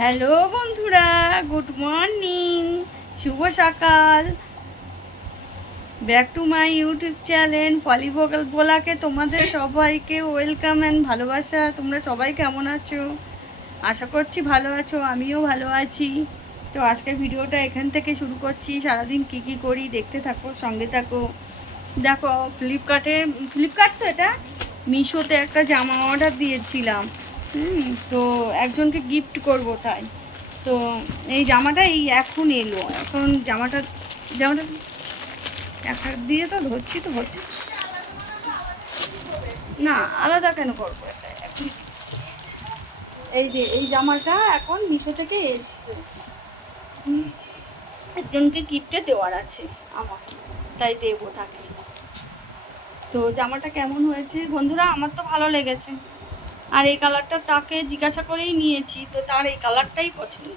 Hello বন্ধুরা, good morning, শুভ সকাল। Back to my YouTube channel পলি বোলাকে তোমাদের সবাইকে ওয়েলকাম অ্যান্ড ভালোবাসা। তোমরা সবাই কেমন আছো? আশা করছি ভালো আছো, আমিও ভালো আছি। তো আজকের ভিডিওটা এখান থেকে শুরু করছি। সারাদিন কি করি দেখতে থাকো, সঙ্গে থাকো। দেখো, ফ্লিপকার্ট তো এটা, মিশোতে একটা জামা অর্ডার দিয়েছিলাম। তো একজনকে গিফট করবো তাই। তো এই জামাটা এখন এলো। এখন জামাটা এক হাত দিয়ে তো ধরছি, তো হচ্ছে না, আলাদা কেন করবো এটা এখন। এই যে এই জামাটা এখন মিশো থেকে এসছে, একজনকে গিফটে দেওয়ার আছে আমার, তাই দেবো তাকে। তো জামাটা কেমন হয়েছে বন্ধুরা? আমার তো ভালো লেগেছে। আর এই কালারটা তাকে জিজ্ঞাসা করেই নিয়েছি, তো তার এই কালারটাই পছন্দ।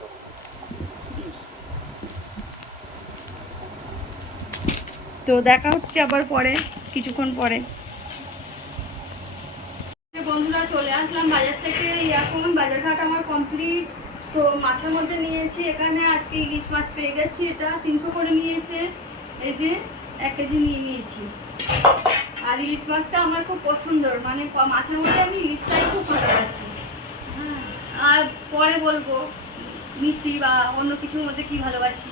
তো দেখা হচ্ছে আবার পরে, কিছুক্ষণ পরে। বন্ধুরা, চলে আসলাম বাজার থেকে। এখন বাজারঘাট আমার কমপ্লিট। তো মাছের মধ্যে নিয়েছি, এখানে আজকে ইলিশ মাছ পেয়ে গেছি। এটা 300 করে নিয়েছে। এই যে 1 কেজি নিয়েছি। আর ইলিশ মাছটা আমার খুব পছন্দর, মানে মাছের মধ্যে আমি ইলিশটাই খুব ভালোবাসি। হ্যাঁ, আর পরে বলবো মিষ্টি বা অন্য কিছুর মধ্যে কি ভালোবাসি।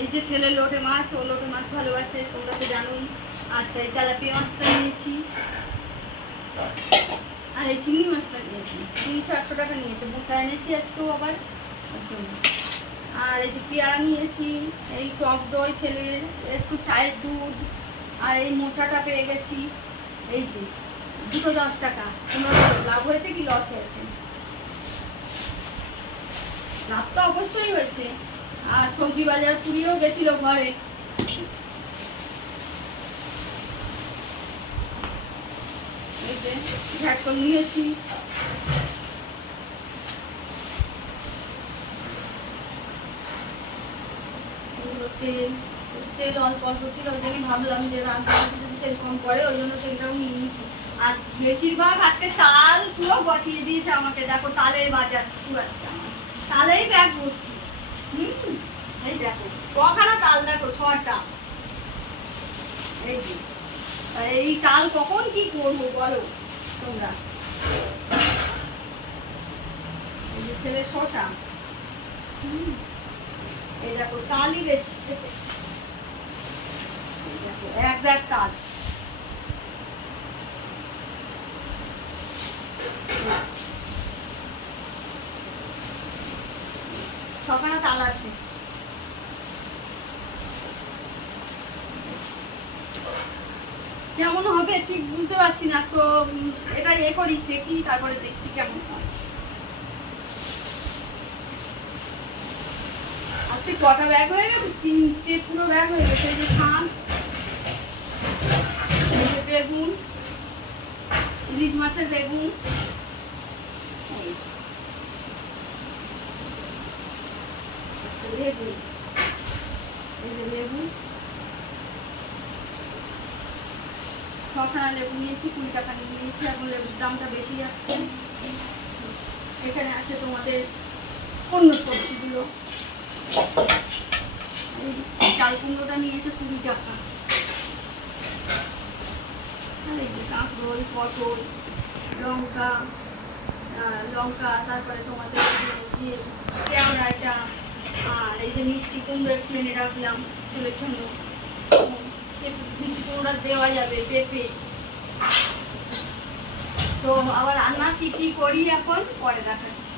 এই যে ছেলে লোটে মাছ, ও লোটে মাছ ভালোবাসে, তোমরা তো জানোই। আচ্ছা, এই তেলাপিয়া মাছটা নিয়েছি। আর এই চিংড়ি মাছটা নিয়েছি, 300-100 টাকা নিয়েছে। মোচা এনেছি আজকেও আবার ওর জন্য। আর এই যে পেয়ারা নিয়েছি, এই টক দই ছেলের, একটু চায়ের দুধ, আর এই মোচাটা পেয়ে গেছি। এই যে দুটো 10 টাকা। তোমরা লাভ হয়েছে কি লস হয়েছে? লাভ তো অবশ্যই হয়েছে। আর সবজি বাজার পুরিয়েও গেছিল ঘরে। এই যে ঝাটকন নিয়েছি। তেল তেল অল্প অল্প ছিল, ওই জন্য ভাবলাম যে রান্না যদি তেল কম পড়ে, ওই জন্য তেলটাও নিয়ে নিয়েছি। আর বেশিরভাগ আজকে তাল পুরো বটিয়ে দিয়েছে আমাকে। দেখো, তালের বাজার পুরো আজকে আমার, তালেই ব্যাগ ভর্তি। এই দেখো কখানা তাল, দেখো 6টা। এই যে এই তাল কখন কি করবো বলো তোমরা। এই যে ছেলে শশা। এই দেখো তালই বেশি, দেখো 1 ব্যাগ তাল। ছখানা তাল আছে। কেমন হবে ঠিক বুঝতে পারছি না তো। এটা করিচ্ছে কি, তারপরে দেখছি কেমন হয়। আজকে কটা ব্যাগ হয়ে গেছে? 3টে পুরো ব্যাগ হয়ে গেছে। এই যে শাক, বেগুন, ইলিশ মাছের বেগুন, লেবু, এই যে লেবু 6খানা লেবু নিয়েছি, 20 টাকা নিয়েছি। এখন লেবুর দামটা বেশি যাচ্ছে। এখানে আছে তোমাদের অন্য সবজিগুলো। চাল কুমড়োটা নিয়েছে 20 টাকা। আর এই যে কাঁকরোল, পটল, লঙ্কা, তারপরে তোমাদের কেওড়াটা। আর এই যে মিষ্টি কুমড়ো একটু এনে রাখলাম ছেলের জন্য। মিষ্টি কুমড়া দেওয়া যাবে, পেঁপে। তো আবার রান্না কি করি এখন পরে দেখাচ্ছি।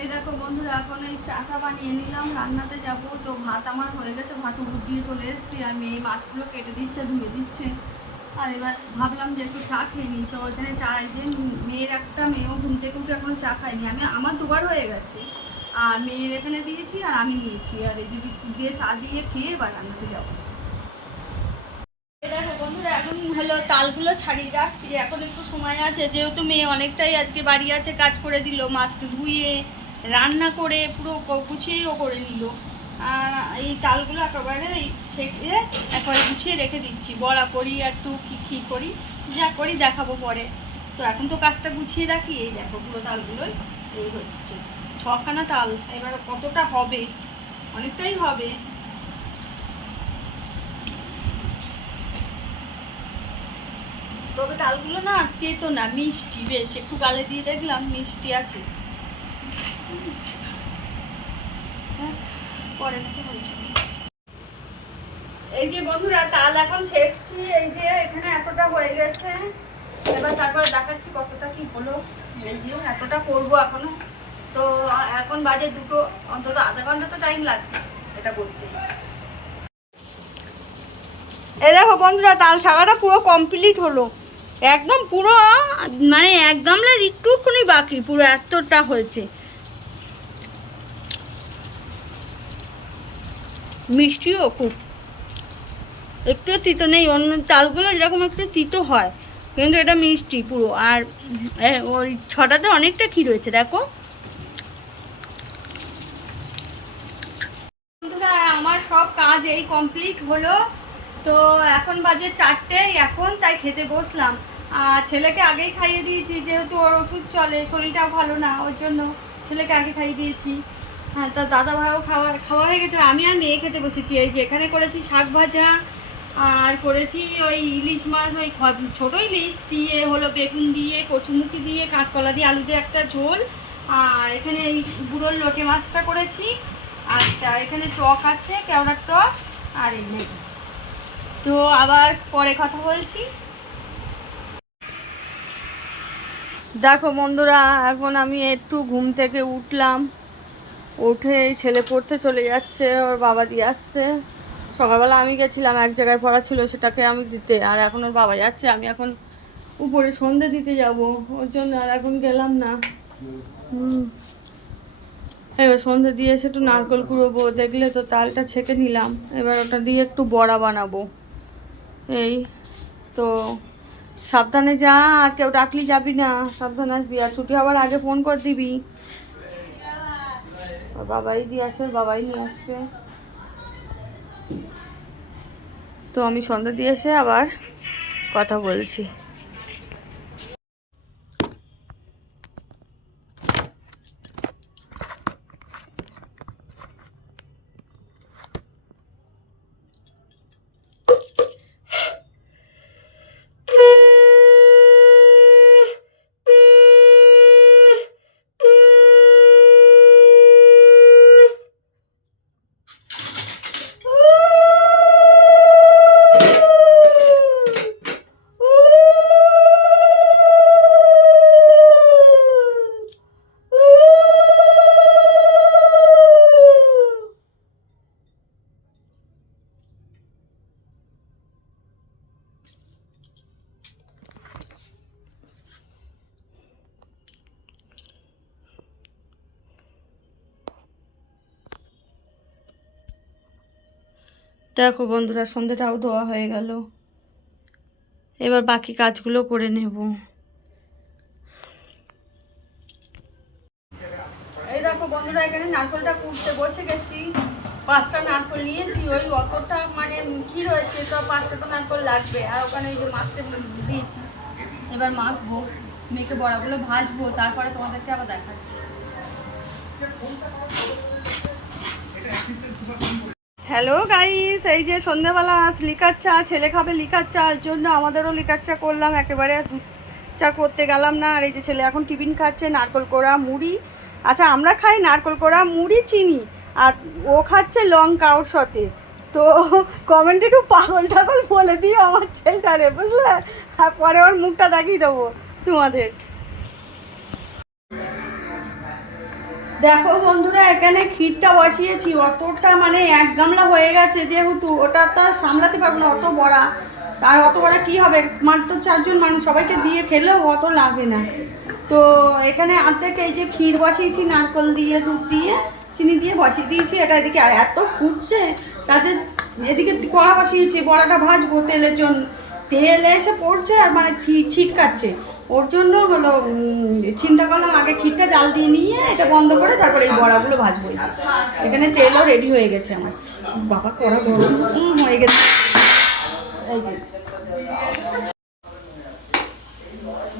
এই দেখো বন্ধুরা, এখন এই চাটা বানিয়ে নিলাম, রান্নাতে যাব। তো ভাত আমার হয়ে গেছে, ভাত উপর দিয়ে চলে এসেছি। আর মেয়ে মাছগুলো কেটে দিচ্ছে, ধুয়ে দিচ্ছে। আর এবার ভাবলাম যে একটু চা খেয়ে নিই। তো ওইখানে চা, এই যে মেয়েও ঘুম থেকে উঠে এখন চা খাইনি। আমার দুবার হয়ে গেছে। আর মেয়ের এখানে দিয়েছি আর আমি নিয়েছি। আর এই যে বিস্কুট দিয়ে চা দিয়ে খেয়ে এবার রান্নাতে যাবো। দেখো বন্ধুরা, এখন হলো তালগুলো ছাড়িয়ে রাখছি। এখন একটু সময় আছে, যেহেতু মেয়ে অনেকটাই আজকে বাড়ি আছে, কাজ করে দিল, মাছকে ধুয়ে রান্না করে পুরো গুছিয়েও করে নিল। আর এই তালগুলো একেবারে ছেঁকে একবারে গুছিয়ে রেখে দিচ্ছি। বড়া করি, একটু কী করি, যা করি দেখাবো পরে। তো এখন তো কাজটা গুছিয়ে রাখি। এই দেখো পুরো তালগুলোই এই হচ্ছে 6খানা তাল। এবার কতটা হবে, অনেকটাই হবে। তবে তালগুলো না তেতো না, মিষ্টি বেশ, একটু গালে দিয়ে দেখলাম মিষ্টি আছে। পরে এই যে বন্ধুরা তাল এখন ছেড়ছি, এই যে এখানে এতটা হয়ে গেছে। এবার তারপরে দেখাচ্ছি কতটা কি হলো। এই যে এতটা করবো এখনো, তো এখন বাজে 2টো, অন্তত আধা ঘন্টা তো টাইম লাগবে এটা করতে। এই দেখো বন্ধুরা তাল ছাড়াটা পুরো কমপ্লিট হলো, একদম পুরো মানে এক গামলার একটুখানি বাকি, পুরো এতটা হয়েছে। মিষ্টিও খুব, একটু তিতো নেই। অন্য তালগুলো যেরকম একটু তিতো হয়, কিন্তু এটা মিষ্টি পুরো। আর ওই 6টাতে অনেকটা ক্ষীর রয়েছে দেখো বন্ধুরা। আমার সব কাজ এই কমপ্লিট হলো, তো এখন বাজে 4টে এখন, তাই খেতে বসলাম। আর ছেলেকে আগেই খাইয়ে দিয়েছি, যেহেতু ওর ওষুধ চলে, শরীরটাও ভালো না, ওর জন্য ছেলেকে আগে খাইয়ে দিয়েছি। হ্যাঁ, তা দাদা ভাইও খাওয়া হয়ে গেছে। আমি আর মেয়ে খেতে বসেছি। এই যে এখানে করেছি শাক ভাজা, আর করেছি ওই ইলিশ মাছ, ওই ছোটো ইলিশ দিয়ে হলো বেগুন দিয়ে, কচুমুখি দিয়ে, কাঁচকলা দিয়ে, আলু দিয়ে একটা ঝোল। আর এখানে এই বুড়োর লোটে মাছটা করেছি। আচ্ছা, এখানে টক আছে, কেওড়ার টক, আর এই নেই। তো আবার পরে কথা বলছি। দেখো বন্ধুরা, এখন আমি একটু ঘুম থেকে উঠলাম, উঠে এই ছেলে পড়তে চলে যাচ্ছে, ওর বাবা দিয়ে আসছে। সকালবেলা আমি গেছিলাম, এক জায়গায় পড়া ছিল, সেটাকে আমি দিতে, আর এখন ওর বাবা যাচ্ছে। আমি এখন উপরে সন্ধে দিতে যাব, ওর জন্য আর এখন গেলাম না। এবার সন্ধে দিয়ে এসে একটু নারকেল কুড়োবো, দেখলে তো তালটা ছেঁকে নিলাম। এবার ওটা দিয়ে একটু বড়া বানাবো। এই তো, সাবধানে যা, আর কেউ ডাকলি যাবি না, সাবধানে আসবি, আর ছুটি হওয়ার আগে ফোন করে দিবি। বাবাই দিয়ে আসে, বাবাই নিয়ে আসবে। তো আমি সন্ধ্যা দিয়ে এসে আবার কথা বলছি। দেখো বন্ধুরা, সন্ধ্যেটাও ধোয়া হয়ে গেল, এবার বাকি কাজগুলো করে নেব। এই দেখো বন্ধুরা, এখানে নারকেলটা কুড়তে বসে গেছি। 5টা নারকেল নিয়েছি, ওই অতটা মানে ক্ষীর হয়েছে, তো 5টা তো নারকেল লাগবে। আর ওখানে এই যে মাখতে দিয়েছি, এবার মাখবো, মেখে বড়াগুলো ভাজবো, তারপরে তোমাদেরকে আবার দেখাচ্ছি। হ্যালো গাইস, এই যে সন্ধ্যাবেলা আজ লিকার চা, ছেলে খাবে লিকার চা, এর জন্য আমাদেরও লিকার চা করলাম, একেবারে দুধ চা করতে গেলাম না। আর এই যে ছেলে এখন টিফিন খাচ্ছে, নারকেল কোড়া মুড়ি। আচ্ছা, আমরা খাই নারকেল কোড়া মুড়ি চিনি, আর ও খাচ্ছে লঙ্কা ওর সাথে। তো কমেন্টে একটু পাগল টাগল বলে দিও আমার ছেলেটারে, বুঝলে? আর পরে ওর মুখটা দেখিয়ে দেবো তোমাদের। দেখো বন্ধুরা, এখানে ক্ষীরটা বসিয়েছি, অতটা মানে 1 গামলা হয়ে গেছে, যেহেতু ওটা তো সামলাতে পারবো না, অত বড়া। আর অত বড়া কী হবে, মাত্র 4 জন মানুষ, সবাইকে দিয়ে খেলেও অত লাগে না। তো এখানে অর্ধেক এই যে ক্ষীর বসিয়েছি, নারকেল দিয়ে, দুধ দিয়ে, চিনি দিয়ে বসিয়ে দিয়েছি। এটা এদিকে আর এত ফুটছে, তাতে এদিকে কড়া বসিয়েছি, বড়াটা ভাজবো তেলের জন্য। তেল এসে পড়ছে আর মানে ছিটকাচ্ছে, ওর জন্য হলো চিন্তা করলাম আগে ক্ষীরটা জাল দিয়ে নিয়ে এটা বন্ধ করে তারপরে এই বড়াগুলো ভাজবো। এখানে তেলও রেডি হয়ে গেছে আমার। বাবা, কড়া গরম হয়ে গেছে। এই যে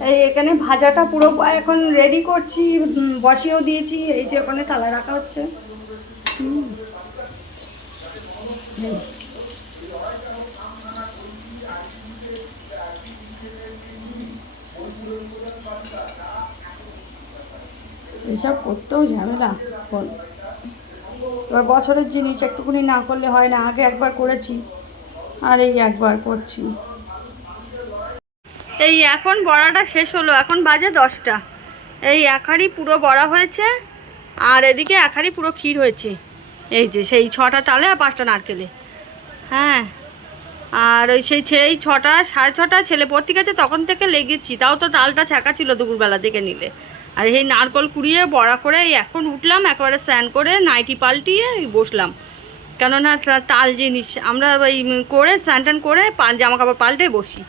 এই এখানে ভাজাটা পুরো এখন রেডি করছি, বসিয়েও দিয়েছি। এই যে ওখানে থালা রাখা হচ্ছে। এইসব করতেও ঝামেলা বল। এবার বছরের জিনিস একটুখানি না করলে হয় না। আগে একবার করেছি আর এই একবার করছি। এই এখন বড়াটা শেষ হলো, এখন বাজে 10টা। এই এক হাঁড়ি পুরো বড়া হয়েছে, আর এদিকে এক হাঁড়ি পুরো ক্ষীর হয়েছে। এই যে সেই 6টা চালে আর 5টা নারকেলে। হ্যাঁ, আর ওই সেই 6টা 6:30 ছেলে পড়তে গেছে তখন থেকে লেগেছি। তাও তো তালটা ছ্যাঁকা ছিল দুপুরবেলা দেখে নিলে। আর এই নারকল কুড়িয়ে বড়া করে এই এখন উঠলাম, একেবারে স্নান করে নাইটি পাল্টিয়ে বসলাম। কেননা তাল জিনিস আমরা ওই করে স্নান টান করে জামা কাপড় পাল্টে বসি।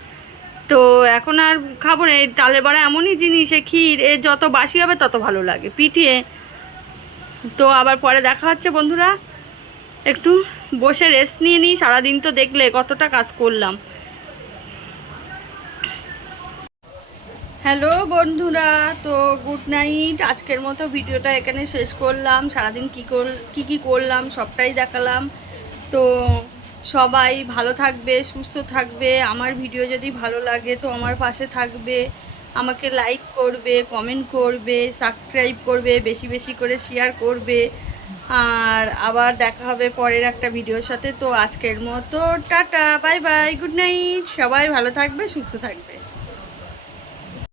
তো এখন আর খাবো না। এই তালের বড়া এমনই জিনিস, এই ক্ষীর এর যত বাসি হবে তত ভালো লাগে পিঠিয়ে। তো আবার পরে দেখা হচ্ছে বন্ধুরা। একটু বসে রেস্ট নিয়ে নিই, সারাদিন তো দেখলে কতটা কাজ করলাম। হ্যালো বন্ধুরা, তো গুড নাইট। আজকের মতো ভিডিওটা এখানে শেষ করলাম। সারাদিন কী করলাম সবটাই দেখালাম। তো সবাই ভালো থাকবে, সুস্থ থাকবে। আমার ভিডিও যদি ভালো লাগে তো আমার পাশে থাকবে, আমাকে লাইক করবে, কমেন্ট করবে, সাবস্ক্রাইব করবে, বেশি বেশি করে শেয়ার করবে। আর আবার দেখা হবে পরের একটা ভিডিওর সাথে। তো আজকের মতো tata, bye bye, good night. সবাই ভালো থাকবে, সুস্থ থাকবে।